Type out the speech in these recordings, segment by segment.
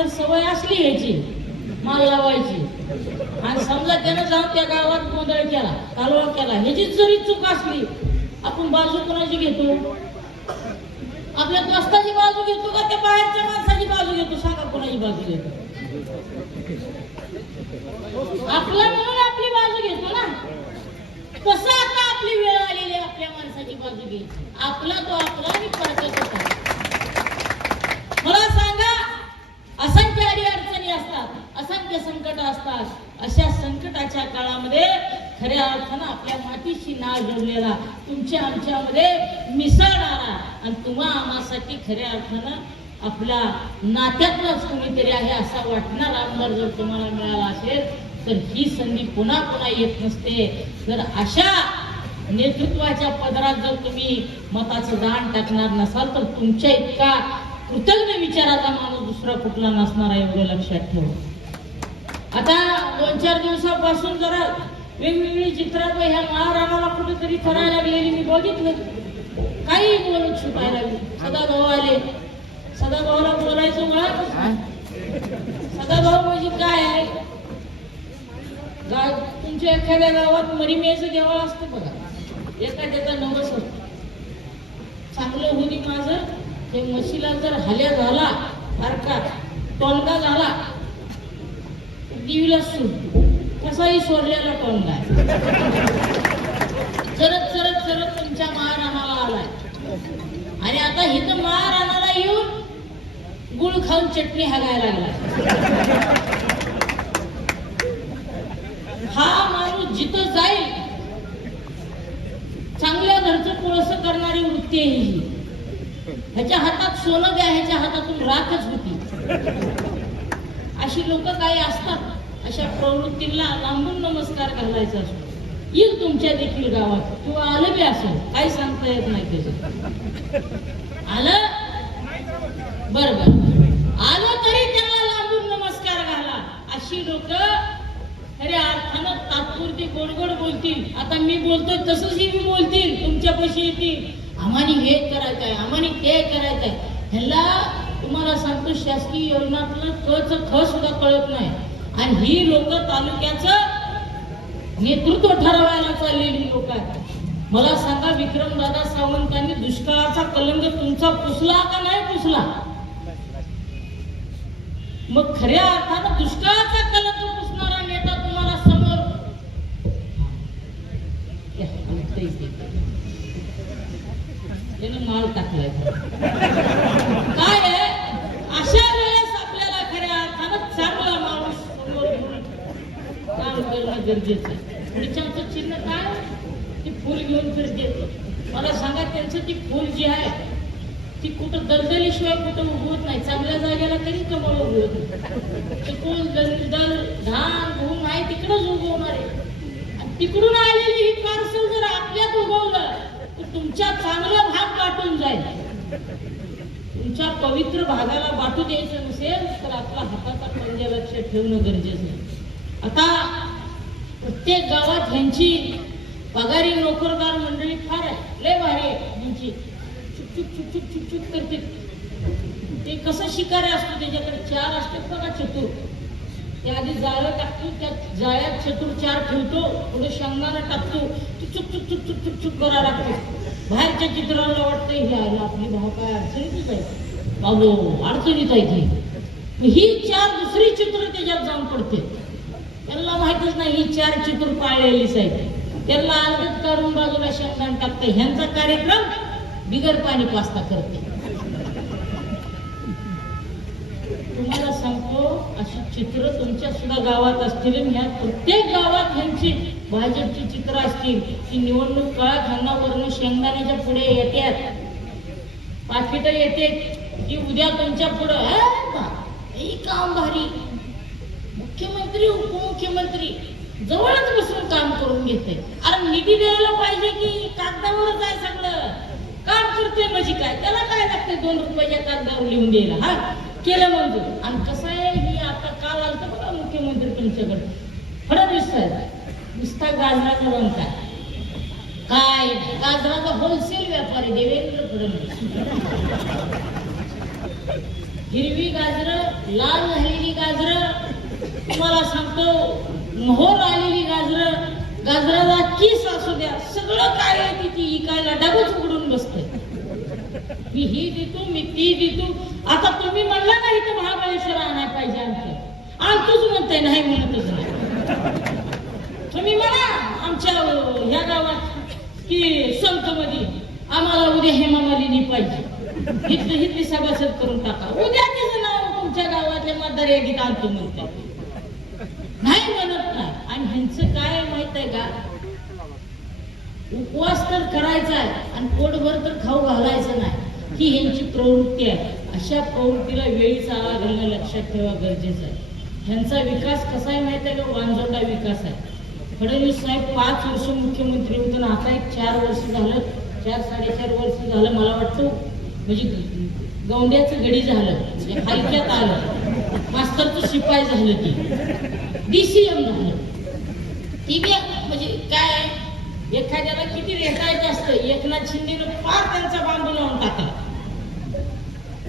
जर सवय असली ह्याची माल लावायची आणि समजा त्यानं जाऊन त्या गावात गोंधळ केला कालवा केला ह्याची जरी चूक असली आपण बाजू कोणाची घेतो? आपल्या दोस्ताची बाजू घेतो का त्या बाहेरच्या माणसाची बाजू घेतो? सांगा कोणाची बाजू घेतो? आपला म्हणून आपली बाजू घेतो ना. कसं आता आपली वेळ आलेली आपल्या माणसाची बाजू घ्यायची? आपला तो आपला आणि होता मला सांग असंख्य अडी अडचणी असतात असंख्य संकट असतात. अशा संकटाच्या काळामध्ये खऱ्या अर्थानं आपल्या मातीशी नाळ जोडलेला तुमच्या आमच्यामध्ये मिसळणारा आणि तुम्हा आम्हासाठी खऱ्या अर्थानं आपल्या नात्यातलाच कोणीतरी आहे असा वाटणारा आमदार जर तुम्हाला मिळाला असेल तर ही संधी पुन्हा पुन्हा येत नसते. तर अशा नेतृत्वाच्या पदरात जर तुम्ही मताचं दान टाकणार नसाल तर तुमच्या इतका कृतज्ञ विचाराचा माणूस दुसरा कुठला नसणार आहे एवढं लक्षात ठेवा. आता दोन चार दिवसापासून जरा वेगवेगळी चित्रात ह्या महाराणाला कुठेतरी करायला लागलेली मी बघितलं. काही बोलून छुपायला लागली सदाभाऊ आले. सदाभाऊला बोलायचं मुळात सदाभाऊ म्हणजे काय आहे? गाव तुमच्या एखाद्या गावात मरीमेचं देवळ असतं बघा. एखाद्याचा नवस असतो. चांगलं होती माझं. ते म्हशीला जर हल्या झाला हरका टोनगा झाला देवीला सूट कसाही सोडलेला टोनगा चरत चरत चरत तुमच्या महाराणाला आलाय. आणि आता हिथं महाराणाला येऊन गुळ खाऊन चटणी हागायला लागला हा माणूस जिथं जाईल चांगल्या घरचं पुरस करणारी वृत्ती आहे ही. ह्याच्या हातात सोनं द्या ह्याच्या हातातून राखच होती. अशी लोक काही असतात अशा प्रवृत्तीला लांबून नमस्कार घालायचा असतो. येईल तुमच्या देखील गावात. किंवा आलं बी असेल काही सांगता येत नाही त्याच. आलं? बर बर आलं तरी त्याला लांबून नमस्कार घाला. अशी लोक खऱ्या अर्थानं तात्पुरती गोड गोड बोलतील. आता मी बोलतोय तसंच ही मी बोलतील. तुमच्यापाशी आम्हाने हे करायचं आहे आम्हाने ते करायचं आहे ह्याला तुम्हाला सांगतो शासकीय योजनातलं कच ख सुद्धा कळत नाही. आणि ही लोक तालुक्याचं नेतृत्व ठरवायला चाललेली लोक आहेत. मला सांगा विक्रमदादा सावंतांनी दुष्काळाचा कलंग तुमचा पुसला का नाही पुसला? मग खऱ्या अर्थानं दुष्काळाचा कलंक पुसणारा नेता तुम्हाला समोर यानं माल टाकलाय. काय आहे अशा वेळेस आपल्याला खऱ्या अर्थानं चांगला माणूस समोर काम करणं गरजेचं आहे. पुढच्याचं चिन्ह काय? ती फुल घेऊन फिरते मला सांगा त्यांचं ती फुल जी आहे ती कुठं दलदलीशिवाय कुठं उगवत नाही. चांगल्या जागेला तरी कमळ उगवत नाही. ते कोण दलदल धान घुम आहे तिकडंच उगवणार आहे. तिकडून आलेली ही पार्सल जर आपल्यात उगवलं तुमच्या चांगला भाग वाटून जाईल. तुमच्या पवित्र भागाला वाटू द्यायचं नसेल तर आपला हाताचा पंजा लक्षात ठेवणं गरजेचं आहे. आता प्रत्येक गावात ह्यांची पगारी नोकरदार मंडळी फार आहे लय भारी आहे ह्यांची. चुक चुक चुक चुक चुक करते. ते कसं शिकारे असतो त्याच्याकडे? चार असतात बघा चतुर. ते आधी जाळं टाकतो त्या जाळ्यात चतुर चार ठेवतो पुढे शेंगदाणा टाकतो. चुक चुक चुक चुक चुक चुक करा लागतो. बाहेरच्या चित्राला वाटतं ही आलं आपली भाव काय अडचणीच आहे. बाबो अडचणीत आहे ती. ही चार दुसरी चित्र त्याच्यात जाऊन पडते. त्यांना माहितच नाही ही चार चित्र पाळलेलीच आहे त्यांना अर्धत काढून बाजूला शेंगदाण टाकते. ह्यांचा कार्यक्रम बिगर पाणी पास्ता करते तुम्हाला सांगतो अशी चित्र तुमच्या सुद्धा गावात असतील ह्या प्रत्येक गावात ह्यांची भाजपची चित्र असतील. की निवडणूक काळात ह्यांना वर्ण शेंगदाण्याच्या पुढे येतात पाकिट येते. की उद्या तुमच्यापुढे काम भारी. मुख्यमंत्री उपमुख्यमंत्री जवळच बसून काम करून घेते. अरे निधी द्यायला पाहिजे की कागदावरच आहे सगळं. काम करते म्हणजे काय? त्याला काय लागते दोन रुपयाच्या कागदावर लिहून द्यायला हा? केलं मंजूर. आणि कसं आहे? तुमच्याकडे. फडणवीस दिसतंय. नुसता गाजराचा रंग काय काय गाजराचा होलसेल व्यापारी देवेंद्र फडणवीस. हिरवी गाजर लाल झालेली गाजर तुम्हाला सांगतो मोहर आलेली गाजरं गाजराला किस असू द्या सगळं काय आहे तिची इकायला डबच उघडून बसते मी ही देतो मी ती देतो. आता तुम्ही म्हणला नाही तर महाबळेश्वर आणायला पाहिजे आमच्या आणि तूच म्हणताय नाही म्हणतच नाही. तुम्ही म्हणा आमच्या ह्या गावात की संत मध्ये आम्हाला उद्या हेमा मालिनी पाहिजे. हिथलं हिथली सभासद करून टाका. उद्या तिचं नाव तुमच्या गावातल्या मतदार यादीत आणतो म्हणते. नाही म्हणत नाही आणि ह्यांचं काय माहीत आहे का? उपवास तर करायचा आहे आणि पोटभर तर खाऊ घालायचं नाही. ही ह्यांची प्रवृत्ती आहे. अशा प्रवृत्तीला वेळीच आळा घालणं लक्षात ठेवा गरजेचं आहे. ह्यांचा विकास कसा आहे माहीत आहे का? वांजोटा विकास आहे. फडणवीस साहेब पाच वर्ष मुख्यमंत्री होते ना आता एक चार वर्ष झालं चार साडेचार वर्ष झालं मला वाटतं. म्हणजे गौंड्याचं गडी झालं हलक्यात आलं. मास्तरचं शिपाई झालं ते. डीसीएम झालं. ठीक आहे म्हणजे काय एखाद्याला किती रेटायचं असतं? एकनाथ शिंदेनं फार त्यांचा बांबू लावून टाकला.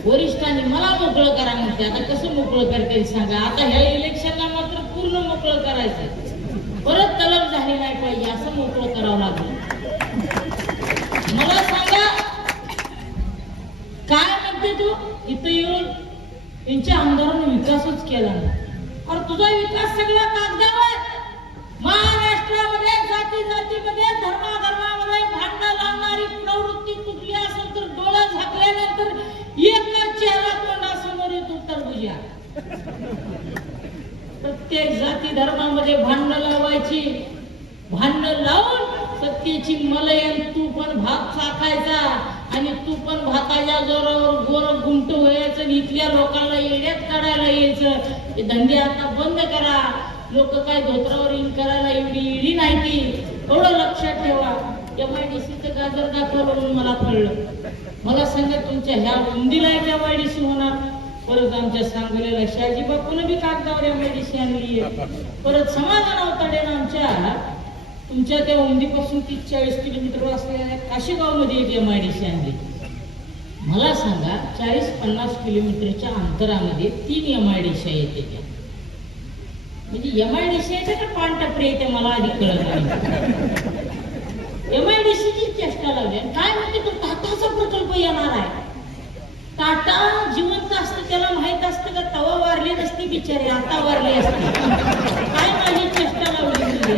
वरिष्ठांनी मला मोकळं करा म्हणते आता कसं मोकळं करते सांगा? आता ह्या इलेक्शनला मात्र पूर्ण मोकळं करायचं परत तलब झाली नाही पाहिजे असं मोकळं करावं लागलं. मला सांगा काय म्हणते तू? इथं येऊन यांच्या आमदारांनी विकासच केला अरे तुझा विकास सगळा कागदावर महाराष्ट्रामध्ये जाती जातीमध्ये प्रत्येक जाती धर्मामध्ये भांडणं लावायची. भांडणं लावून सत्तेची मलयन तू पण भात साखायचा आणि तू पण भाताच्या जोरावर गोर गुंट व्हायचं इथल्या लोकांना येण्यात काढायला यायचं. हे धंदे आता बंद करा. लोक काय धोत्रावर इन करायला एवढी इडी नाही ती एवढं लक्षात ठेवा. एम आय डी सीचं गाजर दाखवलं म्हणून मला कळलं. मला सांगा तुमच्या ह्या उंदीला एक एम आय डी सी होणार? परत आमच्या सांगोल्याला शहाजी बापून बी कागदावर एम आय आणली परत समाधान अवताडेनं आमच्या. तुमच्या त्या उंदीपासून तीस चाळीस किलोमीटर असलेल्या काशीगावमध्ये एक एम आय डी सी आणली मला सांगा चाळीस पन्नास किलोमीटरच्या अंतरामध्ये तीन एम आय डी सी येते त्या म्हणजे एम आय डी सी येते का म्हणजे पानटपरी येते मला आधी कळत नाही. एम आय डी सीची चेष्टा लावली आणि काय म्हणते तो ताताचा प्रकल्प येणार आहे. टाटा जिवंत असतं त्याला माहीत असतं का तवा वारली नसती बिचारी आता वारली असते. काय माझी चेष्टा लावली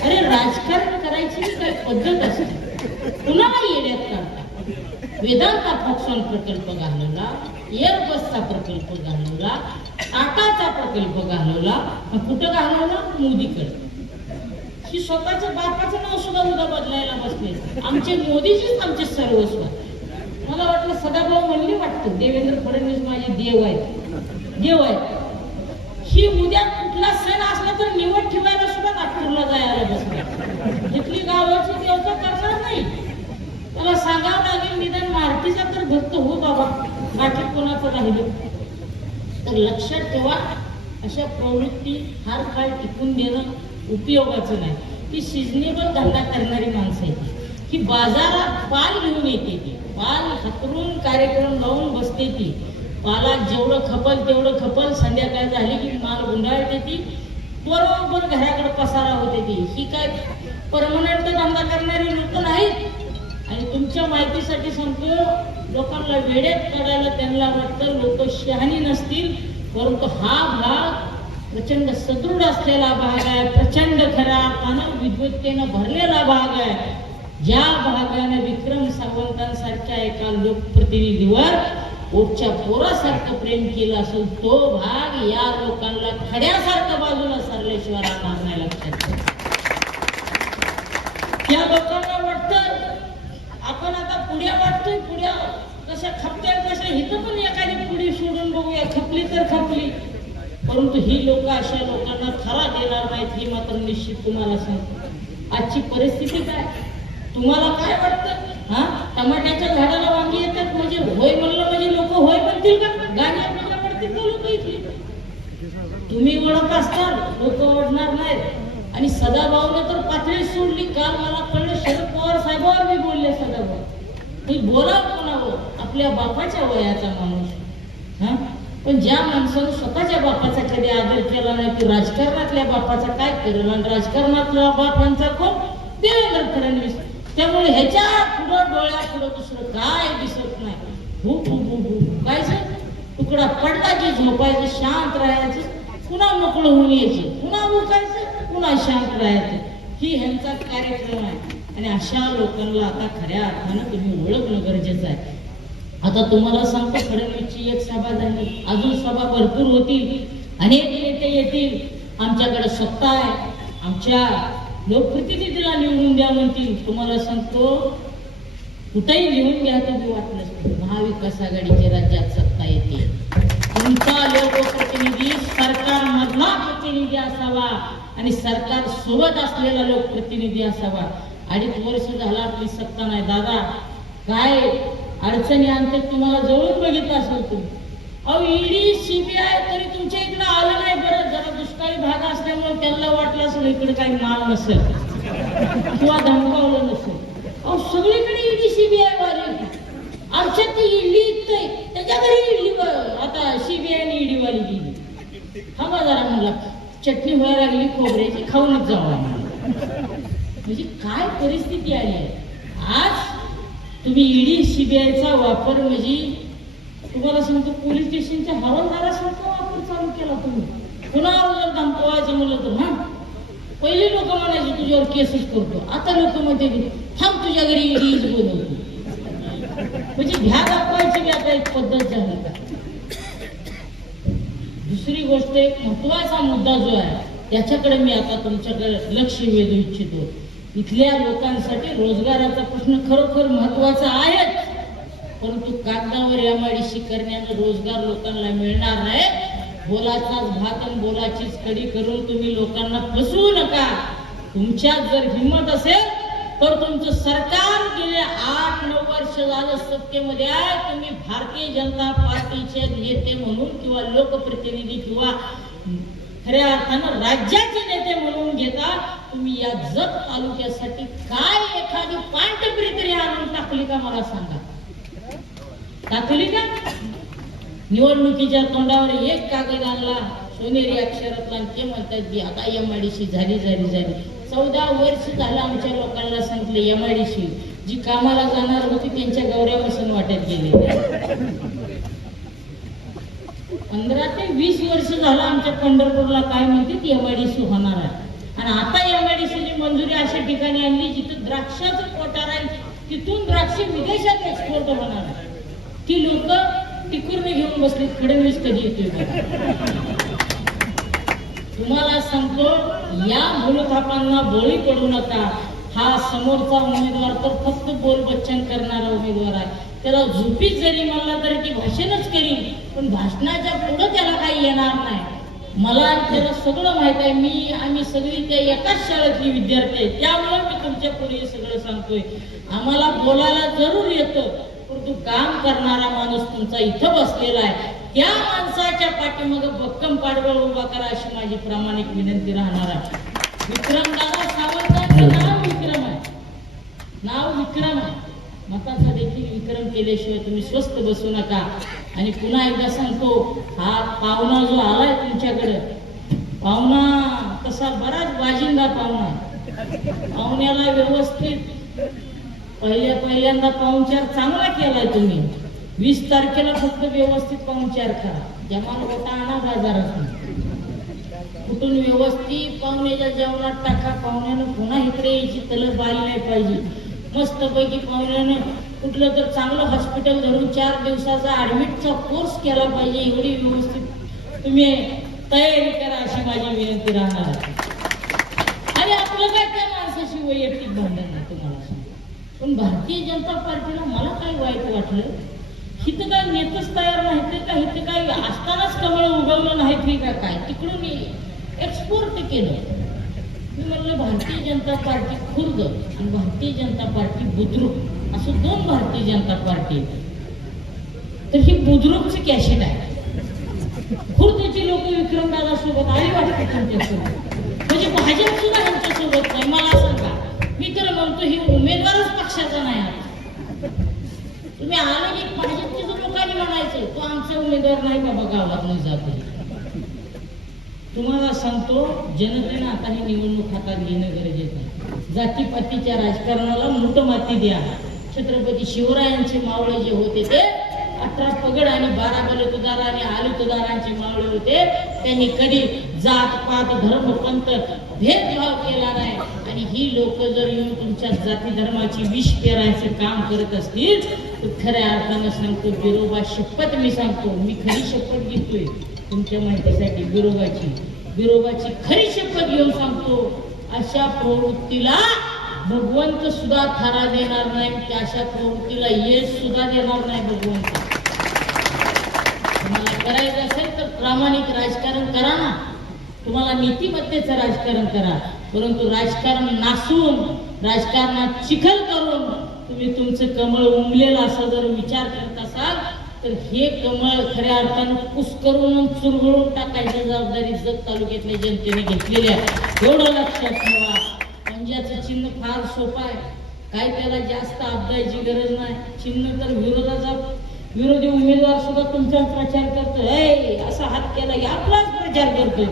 अरे राजकारण करायची काय काही पद्धत असते. कुणाला येण्यात काढता वेदांता फॉक्सॉन प्रकल्प घालवला एअरबसचा प्रकल्प घालवला टाटाचा प्रकल्प घालवला कुठं घालवला? मोदीकडे. ही स्वतःच्या बापाचं नाव सुद्धा उद्या बदलायला बसले आमचे मोदीजीच आमचे सर्वस्व. आहेत. मला वाटलं सदाभाऊ म्हणले वाटतं. देवेंद्र फडणवीस माझे देव आहेत. देव आहेत. ही उद्या कुठला सण असला तर निवड ठेवायला सुद्धा नागपूरला जायला बसले इथली गावाची देवता करणार नाही. त्याला सांगावं लागेल निदान मारुतीचा तर भक्त हो बाबा. बाकी कोणाचं राहिलं? तर लक्षात ठेवा अशा प्रवृत्ती फार काळ टिकून देणं उपयोगाचं नाही. ती सिजनेबल धंदा करणारी माणसं आहेत. की बाजारात पाल घेऊन येते ती. पाल हातरून कार्यक्रम लावून बसते ती. पाला जेवढं खपल तेवढं खपल संध्याकाळ झाली की माल गुंडाळते ती. बरोबर घराकडे पसारा होते ती. ही काय परमनंट धंदा करणारी लोक नाहीत. आणि तुमच्या माहितीसाठी सांगतो लोकांना वेळेत करायला त्यांना वाटतं लोक शहाणी नसतील परंतु हा भाग प्रचंड सदृढ असलेला भाग आहे. प्रचंड खरा अनव विद्वत्तेनं भरलेला भाग आहे. ज्या भागाने विक्रम सावंतांसारख्या एका लोकप्रतिनिधीवर ओटच्या पोरासारखं प्रेम केलं असून तो भाग या लोकांना खड्यासारखं बाजूला सरल्याशिवाय राहणार नाही लक्षात त्या लोकांना वाटतं आपण आता पुढ्या वाटतोय पुढ्या कशा खपत्या कशा इथं पण एखादी पुढी सोडून बघूया खपली तर खपली. परंतु ही लोक अशा लोकांना खरा देणार नाहीत ही मात्र निश्चित तुम्हाला सांगतो. आजची परिस्थिती काय? तुम्हाला काय वाटतं? हा? टमाट्याच्या झाडाला वांगी येतात म्हणजे होय म्हणलं म्हणजे लोक होय म्हणतील का? गाणी बिण्या म्हणतील का लोक इथली? तुम्ही ओळख असणार लोक ओढणार नाहीत आणि सदाभाऊने तर पातळी सोडली काल मला कळलं शरद पवार साहेबावर मी बोलले सदाभाऊ. मी बोला कोणावं आपल्या बापाच्या वयाचा माणूस. हा? पण ज्या माणसानं स्वतःच्या बापाचा कधी आदर केला नाही की राजकारणातल्या बापाचा काय करेल? आणि राजकारणातला बापांचा कोण? देवेंद्र फडणवीस. त्यामुळे ह्याच्या पुढं डोळ्या पुढं दुसरं काय दिसत नाही. भू भू भू भू काय तुकडा पडला की झोपायचं शांत राहायचं पुन्हा मोकळं होऊन यायचे. पुन्हा भुकायचं पुन्हा शांत राहायचं. ही ह्यांचा कार्यक्रम आहे. आणि अशा लोकांना आता खऱ्या अर्थानं तुम्ही ओळखणं गरजेचं आहे. आता तुम्हाला सांगतो फडणवीसची एक सभा झाली. अजून सभा भरपूर होतील. अनेक नेते येतील. आमच्याकडे सत्ता आहे. आमच्या लोकप्रतिनिधीला निवडून द्या म्हणतील. तुम्हाला सांगतो कुठेही लिहून घ्या तर मी महाविकास आघाडीच्या राज्यात सत्ता येते. तुमचा लोकप्रतिनिधी सरकार मधला प्रतिनिधी असावा आणि सरकार सोबत असलेला लोकप्रतिनिधी असावा. अडीच वर्ष झाला आपली सत्ता नाही. दादा काय अडचणी आणते तुम्हाला जवळून बघितलं असेल तुम्ही. अहो ईडी सीबीआय तरी तुमच्या इकडे आलं नाही बरं. काही भाग असल्यामुळे त्यांना वाटलं असेल इकडे काही माल नसेल. किंवा धमकावलं नसेल. अहो सगळीकडे ईडी सीबीआय वाले. आमच्यात ती इडली इकतंय त्याच्या घरी इडली आता सीबीआय ने ईडी वाली गेली. थांबा जरा म्हणला चटणी व्हायला लागली खोबऱ्याची. खाऊनच जावा म्हणजे काय परिस्थिती आली आहे? आज तुम्ही ईडी सीबीआयचा वापर म्हणजे तुम्हाला सांगतो पोलीस स्टेशनच्या हवालदारासारखा वापर चालू केला तुम्ही. पुन्हा जर धमकवायचं म्हणलं तर म्हण पहिले लोक म्हणायचे तुझ्यावर केसच करतो. आता लोक म्हणते थांब तुझ्या घरी ईडीच बोलवतो म्हणजे घ्या दाखवायची मी आता एक पद्धत झाली. का दुसरी गोष्ट एक महत्त्वाचा मुद्दा जो आहे त्याच्याकडे मी आता तुमच्याकडे लक्ष वेधू इच्छितो. इथल्या लोकांसाठी रोजगाराचा प्रश्न खरोखर महत्त्वाचा आहेच. परंतु कागदावर एमआयडीसी करण्यानं रोजगार लोकांना मिळणार नाही. बोलाचाच भात आणि बोलाचीच कडी करून तुम्ही लोकांना फसवू नका. तुमच्यात जर हिंमत असेल तर तुमचं सरकार गेले आठ नऊ वर्ष झालं सत्तेमध्ये आहे. तुम्ही भारतीय जनता पार्टीचे नेते म्हणून किंवा लोकप्रतिनिधी किंवा खऱ्या अर्थानं राज्याचे नेते म्हणून घेता तुम्ही या जत तालुक्यासाठी काय एखादी पांढरी तरी आणून टाकली का मला सांगा? टाकली का? निवडणुकीच्या तोंडावर एक कागद आणला. सोनेरी अक्षरातला ते म्हणतात की आता एम आय डी सी झाली झाली झाली. चौदा वर्ष झालं आमच्या लोकांना सांगितलं एम आय डी सी जी कामाला जाणार होती त्यांच्या गौऱ्या बसून वाटत गेले. पंधरा ते वीस वर्ष झालं आमच्या पंढरपूरला काय म्हणते एम आय डी सी होणार आहे. आणि आता एम आय डी सीची मंजुरी अशा ठिकाणी आणली जिथं द्राक्षाचं कोटार आहे तिथून द्राक्ष विदेशात एक्सपोर्ट होणार आहे. ती लोक तिकुरणी घेऊन बसली फडणवीस कधी येतोय तुम्हाला सांगतो या मुलथापांना बळी पडू नका. हा समोरचा उमेदवार तर फक्त बोल बच्चन करणारा उमेदवार आहे. त्याला झोपीत जरी म्हणला तरी ती भाषणच करीन पण भाषणाच्या पुढं त्याला काही येणार नाही. मला त्याला सगळं माहीत आहे. मी आम्ही सगळी त्या एकाच शाळेतली विद्यार्थी आहे. त्यामुळे मी तुमच्यापुढे सगळं सांगतोय. आम्हाला बोलायला जरूर येतं. परंतु काम करणारा माणूस तुमचा इथं बसलेला आहे. त्या माणसाच्या पाठीमागे भक्कम पाडवळ उभा करा अशी माझी प्रामाणिक विनंती राहणार आहे. विक्रमदादा सावंतांचं नाव विक्रम आहे. नाव विक्रम आहे. मताचा देखील विक्रम केल्याशिवाय तुम्ही स्वस्त बसू नका. आणि पुन्हा एकदा सांगतो हा पाहुणा जो आलाय तुमच्याकडे पाहुणा तसा बराच बाजिंदा पाहुणा. पाहुण्याला व्यवस्थित पहिल्या पहिल्यांदा पाहुणचार चांगला केलाय तुम्ही. वीस तारखेला फक्त व्यवस्थित पाहुणचार करा. जमान होता आणा बाजारात कुठून व्यवस्थित पाहुण्याच्या जेवणात टाका. पाहुण्यानं पुन्हा इकडे यायची तलब आली नाही पाहिजे. मस्तपैकी पाहुण्यानं कुठलं तर चांगलं हॉस्पिटल धरून चार दिवसाचा ऍडमिटचा कोर्स केला पाहिजे. एवढी व्यवस्थित तुम्ही तयारी करा अशी माझी विनंती राहणार आहे आणि आपलं काय त्या माणसाशी वैयक्तिक भांडण नाही तुम्हाला सांगतो पण भारतीय जनता पार्टीला मला काय वाईट वाटलं? हिथं काय नेतच तयार नाहीत का? हिथं काय असतानाच कमळ उगवलं नाही का काय? तिकडून एक्सपोर्ट केलं. मी म्हणलं भारतीय जनता पार्टी खुर्द आणि भारतीय जनता पार्टी बुद्रुक. असं दोन भारतीय जनता पार्टी आहेत. तर ही बुद्रुकची कॅशेट आहे. खुर्दची लोक विक्रमदादा सोबत आली वाटते त्यांच्यासोबत म्हणजे भाजप सुद्धा यांच्यासोबत नाही. मला मी तर म्हणतो ही उमेदवारच पक्षाचा नाही आता. तुम्ही आले की भाजपच्या लोकांनी म्हणायचे तो आमचा उमेदवार नाही बाबा गावात जातो तुम्हाला सांगतो जनतेनं आता ही निवडणूक हातात घेणं गरजेचं आहे. जातीपातीच्या राजकारणाला मोठं माती द्या. छत्रपती शिवरायांचे मावळे जे होते ते अठरा पगड आणि बारा बलुतदार आणि आलुतदारांचे मावळे होते त्यांनी कधी जात पात धर्म पंत भेदभाव केला नाही. आणि ही लोक जर येऊन तुमच्या जाती धर्माची विष पेरायचं काम करत असतील तर खऱ्या अर्थानं सांगतो बिरोबा शपथ मी सांगतो मी खरी शपथ घेतोय. तुमच्या माहितीसाठी बिरोबाची. बिरोबाची खरी शपथ घेऊन सांगतो अशा प्रवृत्तीला भगवंत सुद्धा थारा देणार नाही की अशा प्रवृत्तीला यश सुद्धा देणार नाही भगवंत. तुम्हाला करायचं असेल तर प्रामाणिक राजकारण करा ना. तुम्हाला नीतिमत्तेचं राजकारण करा. परंतु राजकारण नासून राजकारणात चिखल करून तुम्ही तुमचं कमळ उमलेलं असा जर विचार करत असाल तर हे कमळ खऱ्या अर्थानं कुस्करून चुरगळून टाकायची जबाबदारी जत तालुक्यातल्या जनतेने घेतलेली आहे. एवढं लक्षात ठेवा. पंजाचं चिन्ह फार सोपं आहे. काय त्याला जास्त अपदायची गरज नाही. चिन्ह तर विरोधाचा विरोधी उमेदवार सुद्धा तुमचा प्रचार करतो असा हात केला की आपलाच प्रचार करतोय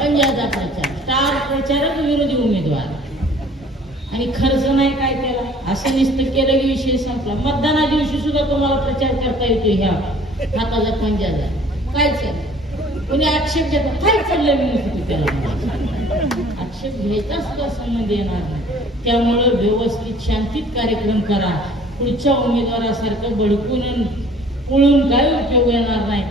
पंजाचा प्रचार. स्टार प्रचारक विरोधी उमेदवार. आणि खर्च नाही काय त्याला? असं नुसतं केलं की विषय संपला. मतदाना दिवशी सुद्धा तुम्हाला प्रचार करता येतो ह्या हाताला पंजाचा काय चाललं? कोणी आक्षेप घेतो काय चाललं मी त्याला आक्षेप घ्यायचा सुद्धा संबंध येणार नाही. त्यामुळं व्यवस्थित शांतीत कार्यक्रम करा. पुढच्या उमेदवारासारखं बडकून पळून काय उपयोग येणार नाही.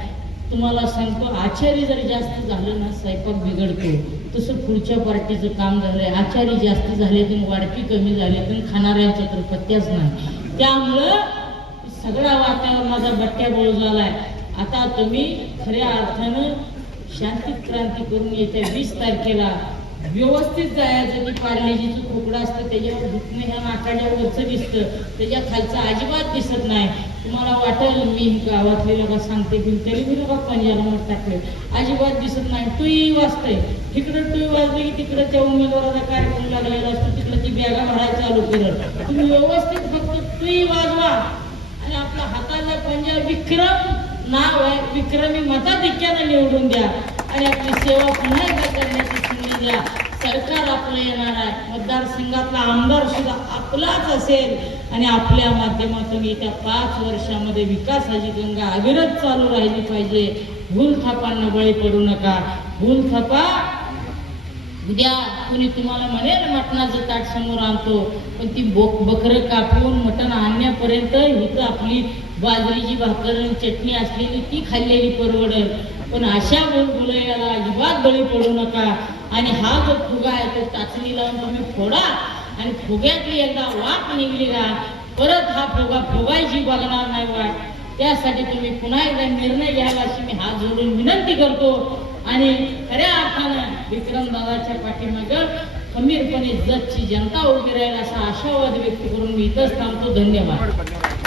तुम्हाला सांगतो आचार्य जर जास्त झालं ना स्वयंपाक बिघडतो. तसं पुढच्या पार्टीचं काम झालंय. आचारी जास्त झाले तर वाढपी कमी झाले तर खाणाऱ्यांचा तर पत्त्याच नाही. त्यामुळं सगळा वातावरणाचा बट्ट्या गोळ झालाय. आता तुम्ही खऱ्या अर्थानं शांतिक क्रांती करून येत्या वीस तारखेला व्यवस्थित जायचं पारलेजी जो तुकडा असतं त्याच्या दुखणं ह्या नाकाच्या वरचं दिसतं. त्याच्या खालचं अजिबात दिसत नाही. तुम्हाला वाटेल मी गावातले लोक सांगते की तरी मी लोक पंजाला मत टाकले. अजिबात दिसत नाही. तुई वाजतंय. तिकडं तुई वाजलं की तिकडं त्या उमेदवाराचा कार्यक्रम लागलेला असतो तिकडं ती बॅगा भरायला चालू करत तुम्ही व्यवस्थित फक्त तुई वाजवा. आणि आपला हाताला पंजा विक्रम नाव आहे. विक्रमी मताधिक्यानं निवडून द्या. आणि आपली सेवा पुन्हा एकदा करण्याची संधी सरकार आपलं येणार आहे. मतदारसंघातला आमदार सुद्धा आपलाच असेल. आणि आपल्या माध्यमातून येत्या पाच वर्षामध्ये विकासाची गंगा अविरत चालू राहिली पाहिजे. भूल थापांना बळी पडू नका. भूल थापा. उद्या कुणी तुम्हाला म्हणेल मटणाचं ताट समोर आणतो. पण ती बोक बकरं कापून मटण आणण्यापर्यंत हिथं आपली बाजरीची भाकर चटणी असलेली ती खाल्लेली परवडेल. पण अशा बोलबुलयाला अजिबात बळी पडू नका. आणि हा जो फुगा आहे तो चाचणी लावून तुम्ही फोडा आणि फुग्यातली एकदा वाट निघली का परत हा फुगा फुगायची बघणार नाही वाट. त्यासाठी तुम्ही पुन्हा एकदा निर्णय घ्यावा अशी मी हात जोडून विनंती करतो. आणि खऱ्या अर्थानं विक्रम दादाच्या पाठीमाग खंबीरपणे जगची जनता उभी राहील असा आशावाद व्यक्त करून मी इथंच थांबतो. धन्यवाद.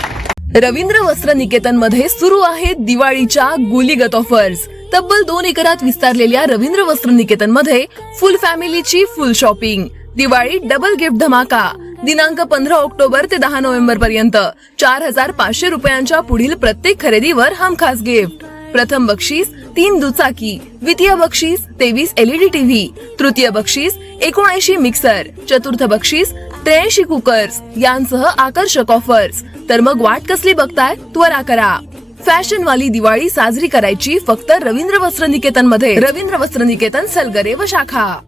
रवींद्र वस्त्र निकेतनमध्ये सुरू आहेत दिवाळीच्या गुलीगत ऑफर्स तब्बल दोन एकरात विस्तारलेल्या रवींद्र वस्त्र निकेतनमध्ये full फॅमिलीची full shopping. Diwali double gift धमाका. दिनांक पंधरा ऑक्टोबर ते दहा नोव्हेंबर पर्यंत चार हजार पाचशे रुपयांच्या पुढील प्रत्येक खरेदीवर हमखास गिफ्ट. प्रथम बक्षीस तीन दुचाकी द्वितीय बक्षीस तेवीस एलईडी टीव्ही तृतीय बक्षीस एकोणऐंशी मिक्सर चतुर्थ बक्षीस त्र्याऐंशी कुकर्स यांसह आकर्षक ऑफर्स तर मग वाट कसली बघताय? त्वरा करा. फॅशन वाली दिवाळी साजरी करायची फक्त रवींद्र वस्त्र निकेतनमध्ये रवींद्र वस्त्र निकेतन सलगरे व शाखा.